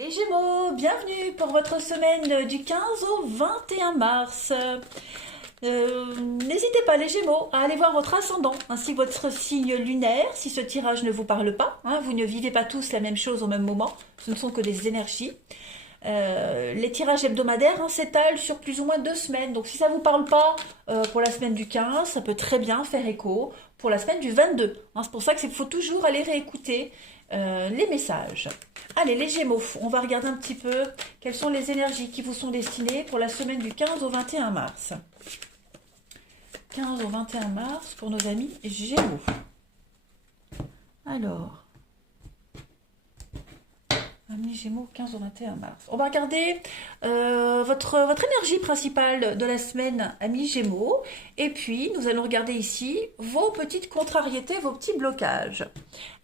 Les Gémeaux, bienvenue pour votre semaine du 15 au 21 mars. N'hésitez pas les Gémeaux à aller voir votre ascendant ainsi que votre signe lunaire si ce tirage ne vous parle pas. Hein, vous ne vivez pas tous la même chose au même moment, ce ne sont que des énergies. Les tirages hebdomadaires s'étalent sur plus ou moins 2 semaines. Donc si ça ne vous parle pas pour la semaine du 15, ça peut très bien faire écho pour la semaine du 22. Hein, c'est pour ça qu'il faut toujours aller réécouter les messages. Allez les Gémeaux, on va regarder un petit peu quelles sont les énergies qui vous sont destinées pour la semaine du 15 au 21 mars. 15 au 21 mars pour nos amis Gémeaux. Alors... Amis Gémeaux, 15 au 21 mars. On va regarder votre énergie principale de la semaine, amis Gémeaux. Et puis, nous allons regarder ici vos petites contrariétés, vos petits blocages.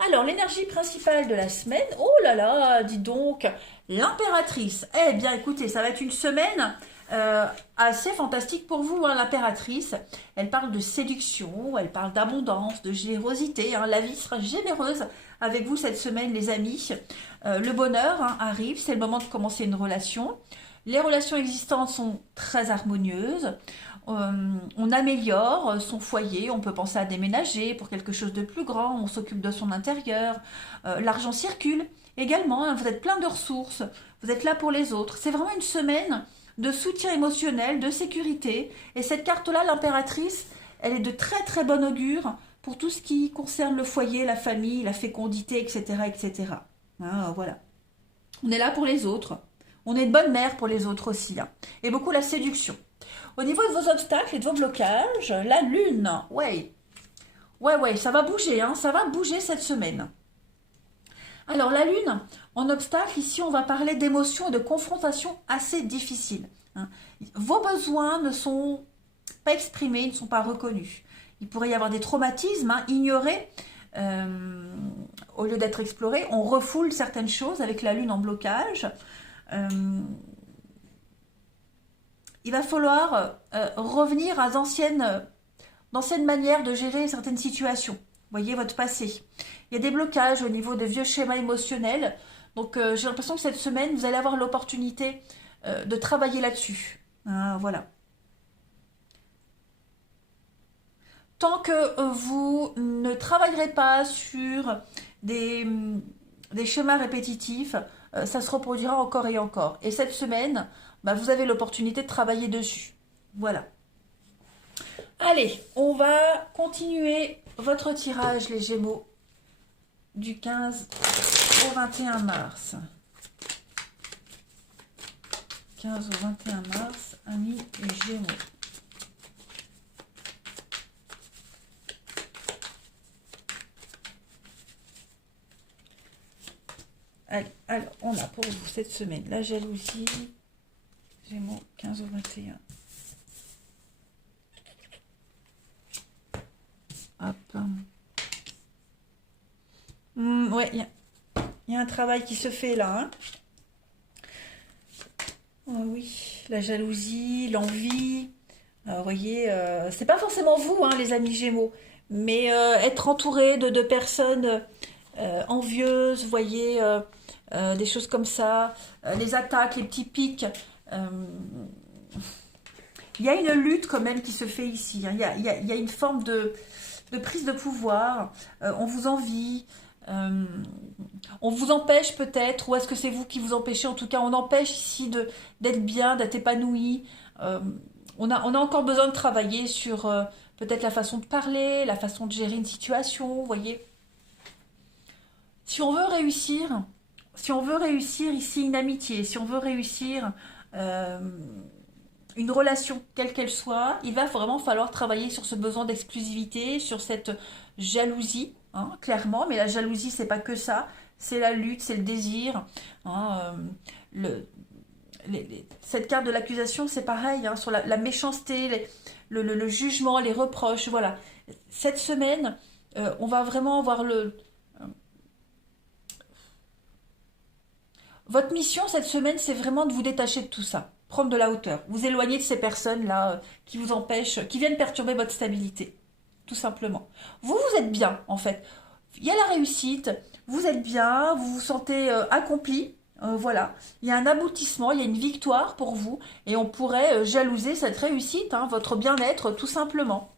Alors, l'énergie principale de la semaine, oh là là, dis donc, l'impératrice. Eh bien, écoutez, ça va être une semaine assez fantastique pour vous, hein, l'impératrice. Elle parle de séduction, elle parle d'abondance, de générosité. Hein. La vie sera généreuse avec vous cette semaine, les amis. Le bonheur arrive, c'est le moment de commencer une relation. Les relations existantes sont très harmonieuses. On améliore son foyer, on peut penser à déménager pour quelque chose de plus grand, on s'occupe de son intérieur. L'argent circule également, hein, vous êtes plein de ressources, vous êtes là pour les autres. C'est vraiment une semaine de soutien émotionnel, de sécurité. Et cette carte-là, l'impératrice, elle est de très très bon augure pour tout ce qui concerne le foyer, la famille, la fécondité, etc. etc. Hein, voilà. On est là pour les autres. On est de bonne mère pour les autres aussi. Hein. Et beaucoup la séduction. Au niveau de vos obstacles et de vos blocages, la lune, ouais, ça va bouger, hein, ça va bouger cette semaine. Alors la lune, en obstacle, ici on va parler d'émotions et de confrontations assez difficiles. Hein. Vos besoins ne sont pas exprimés, ils ne sont pas reconnus. Il pourrait y avoir des traumatismes ignorés au lieu d'être explorés. On refoule certaines choses avec la lune en blocage. Il va falloir revenir à d'anciennes manières de gérer certaines situations. Voyez votre passé. Il y a des blocages au niveau de vieux schémas émotionnels. Donc j'ai l'impression que cette semaine, vous allez avoir l'opportunité de travailler là-dessus. Hein, voilà. Tant que vous ne travaillerez pas sur des schémas répétitifs, ça se reproduira encore et encore. Et cette semaine, vous avez l'opportunité de travailler dessus. Voilà. Allez, on va continuer votre tirage, les Gémeaux, du 15 au 21 mars. 15 au 21 mars, amis et Gémeaux. Allez, alors, on a pour vous cette semaine la jalousie, Gémeaux, 15 au 21. Hop. Ouais, il y a un travail qui se fait là. Hein. Oh, oui, la jalousie, l'envie. Vous voyez, c'est pas forcément vous, hein, les amis Gémeaux, mais être entouré de personnes envieuses, vous voyez, des choses comme ça, les attaques, les petits pics. Il y a une lutte quand même qui se fait ici. Hein. Il y a une forme de prise de pouvoir. On vous envie. On vous empêche peut-être, ou est-ce que c'est vous qui vous empêchez? En tout cas, on empêche ici d'être bien, d'être épanoui. On a encore besoin de travailler sur peut-être la façon de parler, la façon de gérer une situation, vous voyez. Si on veut réussir ici une amitié, si on veut réussir une relation, quelle qu'elle soit, il va vraiment falloir travailler sur ce besoin d'exclusivité, sur cette jalousie, hein, clairement. Mais la jalousie, c'est pas que ça, c'est la lutte, c'est le désir. Hein, cette carte de l'accusation, c'est pareil, hein, sur la méchanceté, le jugement, les reproches, voilà. Cette semaine, on va vraiment avoir votre mission cette semaine, c'est vraiment de vous détacher de tout ça. Prendre de la hauteur. Vous éloigner de ces personnes-là qui vous empêchent, qui viennent perturber votre stabilité. Tout simplement. Vous êtes bien, en fait. Il y a la réussite, vous êtes bien, vous vous sentez accompli. Voilà, il y a un aboutissement, il y a une victoire pour vous et on pourrait jalouser cette réussite, hein, votre bien-être tout simplement.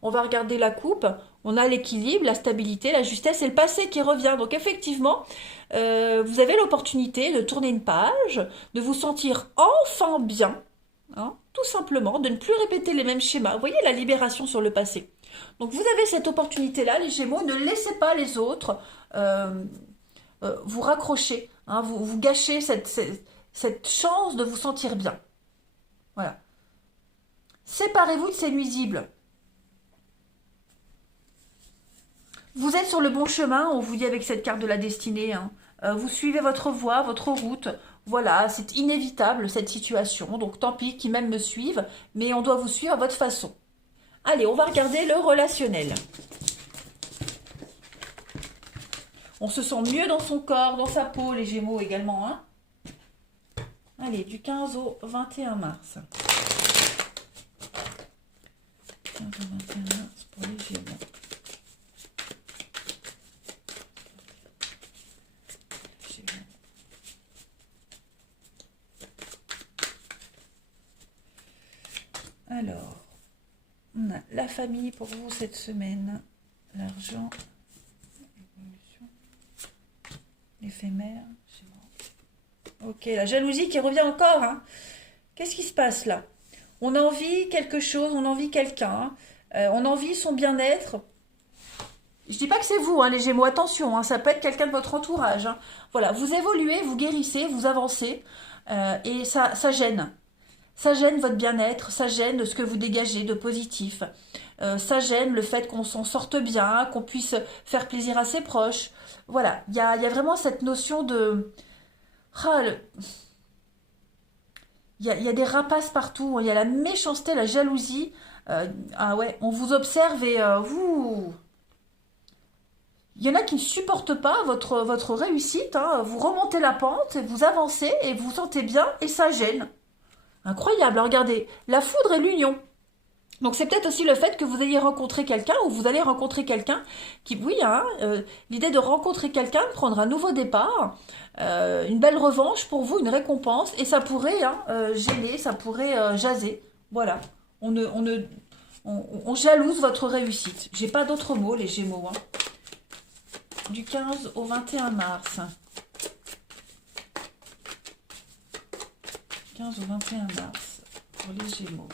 On va regarder la coupe, on a l'équilibre, la stabilité, la justesse et le passé qui revient. Donc effectivement, vous avez l'opportunité de tourner une page, de vous sentir enfin bien, hein, tout simplement, de ne plus répéter les mêmes schémas. Vous voyez la libération sur le passé. Donc vous avez cette opportunité-là, les Gémeaux, ne laissez pas les autres vous raccrocher, hein, vous gâchez cette chance de vous sentir bien. Voilà. Séparez-vous de ces nuisibles. Vous êtes sur le bon chemin, on vous dit avec cette carte de la destinée. Hein. Vous suivez votre voie, votre route. Voilà, c'est inévitable cette situation. Donc tant pis qu'ils même me suivent, mais on doit vous suivre à votre façon. Allez, on va regarder le relationnel. On se sent mieux dans son corps, dans sa peau, les Gémeaux également. Hein. Allez, du 15 au 21 mars. 15 au 21 mars pour les Gémeaux. Alors, on a la famille pour vous cette semaine, l'argent, l'évolution, l'éphémère. Ok, la jalousie qui revient encore. Hein. Qu'est-ce qui se passe là? On envie quelque chose, on envie quelqu'un, on envie son bien-être. Je dis pas que c'est vous, hein, les Gémeaux, attention, hein, ça peut être quelqu'un de votre entourage. Hein. Voilà, vous évoluez, vous guérissez, vous avancez, et ça gêne. Ça gêne votre bien-être, ça gêne ce que vous dégagez de positif. Ça gêne le fait qu'on s'en sorte bien, qu'on puisse faire plaisir à ses proches. Voilà, il y a vraiment cette notion de... Ah, il y a des rapaces partout, il y a la méchanceté, la jalousie. Ah ouais, on vous observe et vous... Il y en a qui ne supportent pas votre réussite. Hein. Vous remontez la pente, vous avancez et vous vous sentez bien et ça gêne. Incroyable, regardez, la foudre et l'union. Donc c'est peut-être aussi le fait que vous ayez rencontré quelqu'un ou vous allez rencontrer quelqu'un qui, oui, hein, l'idée de rencontrer quelqu'un, de prendre un nouveau départ, une belle revanche pour vous, une récompense, et ça pourrait hein, gêner, ça pourrait jaser. Voilà, on jalouse votre réussite. J'ai pas d'autres mots, les Gémeaux. Hein. Du 15 au 21 mars. 15 au 21 mars pour les Gémeaux.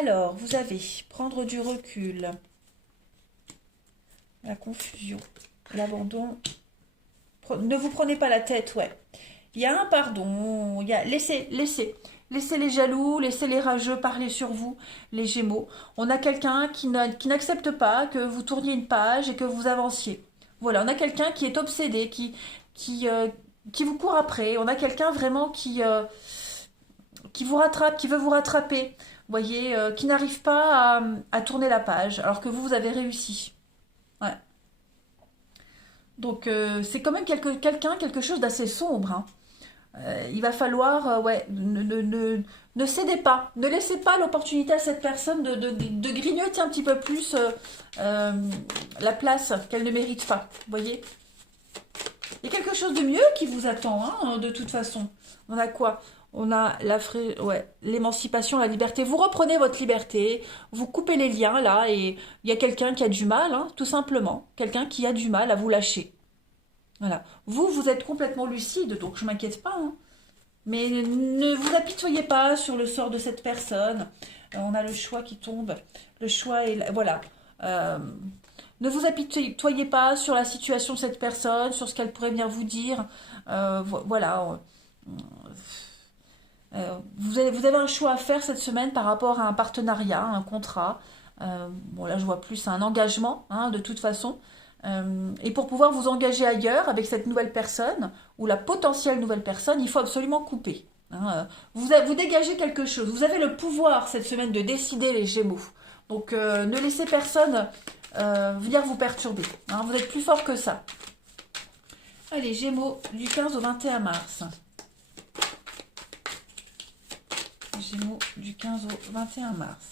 Alors, vous avez prendre du recul, la confusion, l'abandon. Ne vous prenez pas la tête, ouais. Il y a un pardon, il y a laissez les jaloux, laissez les rageux parler sur vous, les Gémeaux. On a quelqu'un qui n'accepte pas que vous tourniez une page et que vous avanciez. Voilà, on a quelqu'un qui est obsédé, qui vous court après. On a quelqu'un vraiment qui vous rattrape, qui veut vous rattraper. Vous voyez, qui n'arrive pas à tourner la page, alors que vous avez réussi. Ouais. Donc, c'est quand même quelque chose d'assez sombre. Hein. Il va falloir, ouais, ne cédez pas. Ne laissez pas l'opportunité à cette personne de grignoter un petit peu plus la place qu'elle ne mérite pas. Vous voyez? Il y a quelque chose de mieux qui vous attend, hein, de toute façon. On a quoi? On a l'émancipation, la liberté. Vous reprenez votre liberté, vous coupez les liens là, et il y a quelqu'un qui a du mal, hein, tout simplement. Quelqu'un qui a du mal à vous lâcher. Voilà. Vous êtes complètement lucide, donc je m'inquiète pas. Hein. Mais ne vous apitoyez pas sur le sort de cette personne. On a le choix qui tombe. Le choix est là. Voilà. Ne vous apitoyez pas sur la situation de cette personne, sur ce qu'elle pourrait venir vous dire. Voilà. Vous avez un choix à faire cette semaine par rapport à un partenariat, un contrat. Bon, là, je vois plus un engagement, hein, de toute façon. Et pour pouvoir vous engager ailleurs avec cette nouvelle personne, ou la potentielle nouvelle personne, il faut absolument couper. Hein. Vous dégagez quelque chose. Vous avez le pouvoir cette semaine de décider, les Gémeaux. Donc, ne laissez personne venir vous perturber. Hein. Vous êtes plus fort que ça. Allez, Gémeaux, du 15 au 21 mars. Gémeaux du 15 au 21 mars.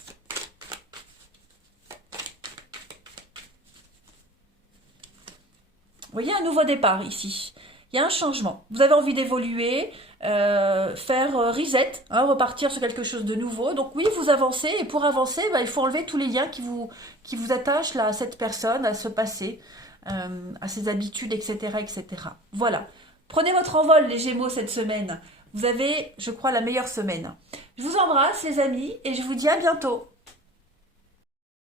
Vous voyez, un nouveau départ ici. Il y a un changement. Vous avez envie d'évoluer, faire reset, hein, repartir sur quelque chose de nouveau. Donc oui, vous avancez et pour avancer, bah, il faut enlever tous les liens qui vous attachent là, à cette personne, à ce passé, à ses habitudes, etc., etc. Voilà. Prenez votre envol, les Gémeaux, cette semaine. Vous avez, je crois, la meilleure semaine. Je vous embrasse, les amis, et je vous dis à bientôt.